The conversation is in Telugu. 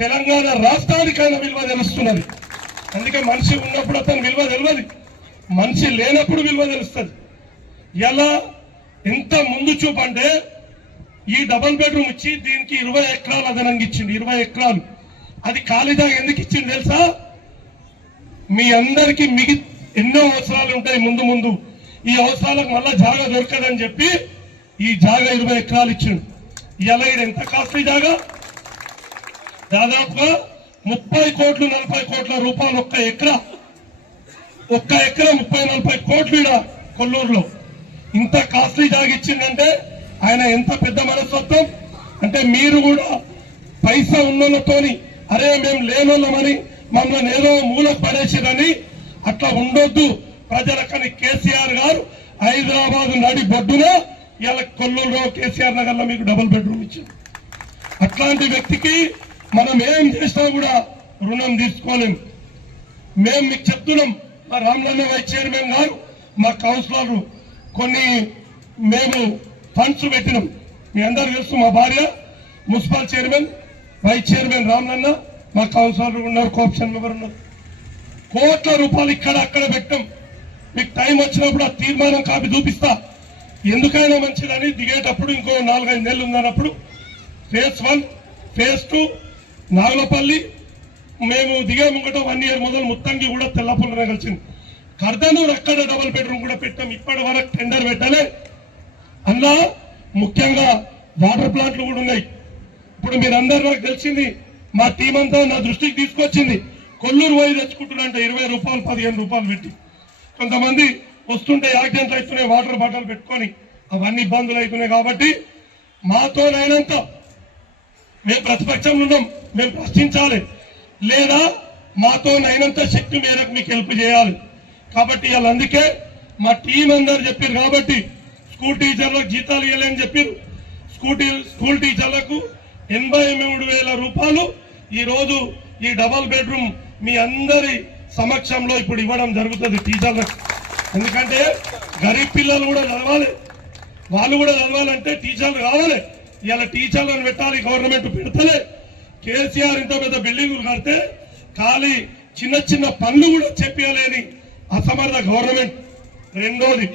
తెలంగాణ రాష్ట్రానికైనా విలువ తెలుస్తున్నది. అందుకే మనిషి ఉన్నప్పుడు అతను విలువ తెలియదు, మనిషి లేనప్పుడు విలువ తెలుస్తుంది. ఎలా ఎంత ముందు చూపు అంటే ఈ డబుల్ బెడ్రూమ్ ఇచ్చి దీనికి 20 ఎకరాలు అదనంగా ఇచ్చింది. 20 ఎకరాలు అది ఖాళీగా ఎందుకు ఇచ్చింది తెలుసా? మీ అందరికీ ఎన్నో అవసరాలు ఉంటాయి ముందు ముందు, ఈ అవసరాలకు మళ్ళా జాగా దొరకదని చెప్పి ఈ జాగా 20 ఎకరాలు ఇచ్చిండు. ఇలా ఎంత కాస్ట్లీ జాగా, దాదాపుగా 30 కోట్లు 40 కోట్ల రూపాయలు ఒక్క ఎకరా 30-40 కోట్లు ఈడ కొల్లూరులో. ఇంత కాస్ట్లీ జాగా ఇచ్చిందంటే ఆయన ఎంత పెద్ద మనస్తత్వం అంటే, మీరు కూడా పైసా ఉన్నోళ్ళతోని అరే మేము లేనోళ్ళమని మమ్మల్ని ఏదో మూలకు పడేసిరని అట్లా ఉండొద్దు ప్రజలకని కేసీఆర్ గారు హైదరాబాద్ నడి బొడ్డున ఇలా కొల్లూరులో కేసీఆర్ నగర్ లో మీకు డబుల్ బెడ్రూమ్ ఇచ్చింది. అట్లాంటి వ్యక్తికి మనం ఏం చేసినా కూడా రుణం తీసుకోలేం. మేము మీకు చెప్తున్నాం, మా రామలన్న వైస్ చైర్మన్ గారు, మా కౌన్సిలర్లు కొన్ని మేము ఫండ్స్ పెట్టినాం. మీ అందరూ తెలుసు, మా భార్య municipal chairman, vice chairman Ramalanna, మా కౌన్సిలర్ ఉన్నారు, కోఆప్షన్ మెంబర్ ఉన్నారు. కోట్ల రూపాయలు ఇక్కడ అక్కడ పెట్టాం. మీకు టైం వచ్చినప్పుడు ఆ తీర్మానం కాపీ చూపిస్తా. ఎందుకైనా మంచిదని దిగేటప్పుడు ఇంకో 4-5 నెలలు ఉందన్నప్పుడు ఫేజ్ 1 ఫేజ్ 2 నాగులపల్లి మేము దిగే ముంగట 1 ఇయర్ మొదలు ముత్తంగి కూడా తెల్లపల్లినే కలిసింది. కర్దనూరు అక్కడ డబుల్ బెడ్రూమ్ కూడా పెట్టాం. ఇప్పటి వరకు టెండర్ పెట్టలే. అందులో ముఖ్యంగా వాటర్ ప్లాంట్లు కూడా ఉన్నాయి. ఇప్పుడు మీరందరూ నాకు తెలిసింది, మా టీం అంతా నా దృష్టికి తీసుకొచ్చింది. కొల్లూరు పోయి తెచ్చుకుంటున్నారంట 20 రూపాయలు 15 రూపాయలు పెట్టి. కొంతమంది వస్తుంటే యాక్సిడెంట్లు అవుతున్నాయి, వాటర్ బాటిల్ పెట్టుకొని అవన్నీ ఇబ్బందులు అవుతున్నాయి. కాబట్టి మాతోనైనంత మేము ప్రతిపక్షంలో ఉన్నాం, మేము ప్రశ్నించాలి, లేదా మాతోనైనంత శక్తి మేరకు మీకు హెల్ప్ చేయాలి. కాబట్టి వాళ్ళు అందుకే మా టీం అందరు చెప్పారు. కాబట్టి స్కూల్ టీచర్లకు జీతాలు ఇవ్వాలని చెప్పారు. స్కూల్ టీచర్లకు 83,000 రూపాయలు ఈ రోజు ఈ డబుల్ బెడ్రూమ్ మీ అందరి సమక్షంలో ఇప్పుడు ఇవ్వడం జరుగుతుంది టీచర్లకు. ఎందుకంటే గరీబ్ పిల్లలు కూడా చదవాలి, వాళ్ళు కూడా చదవాలంటే టీచర్లు కావాలి. ఇలా టీచర్లను పెట్టాలి, గవర్నమెంట్ పెడతలే. కేసీఆర్ ఇంత పెద్ద బిల్డింగులు కడితే ఖాళీ చిన్న చిన్న పనులు కూడా చెప్పలేని అసమర్థ గవర్నమెంట్. రెండోది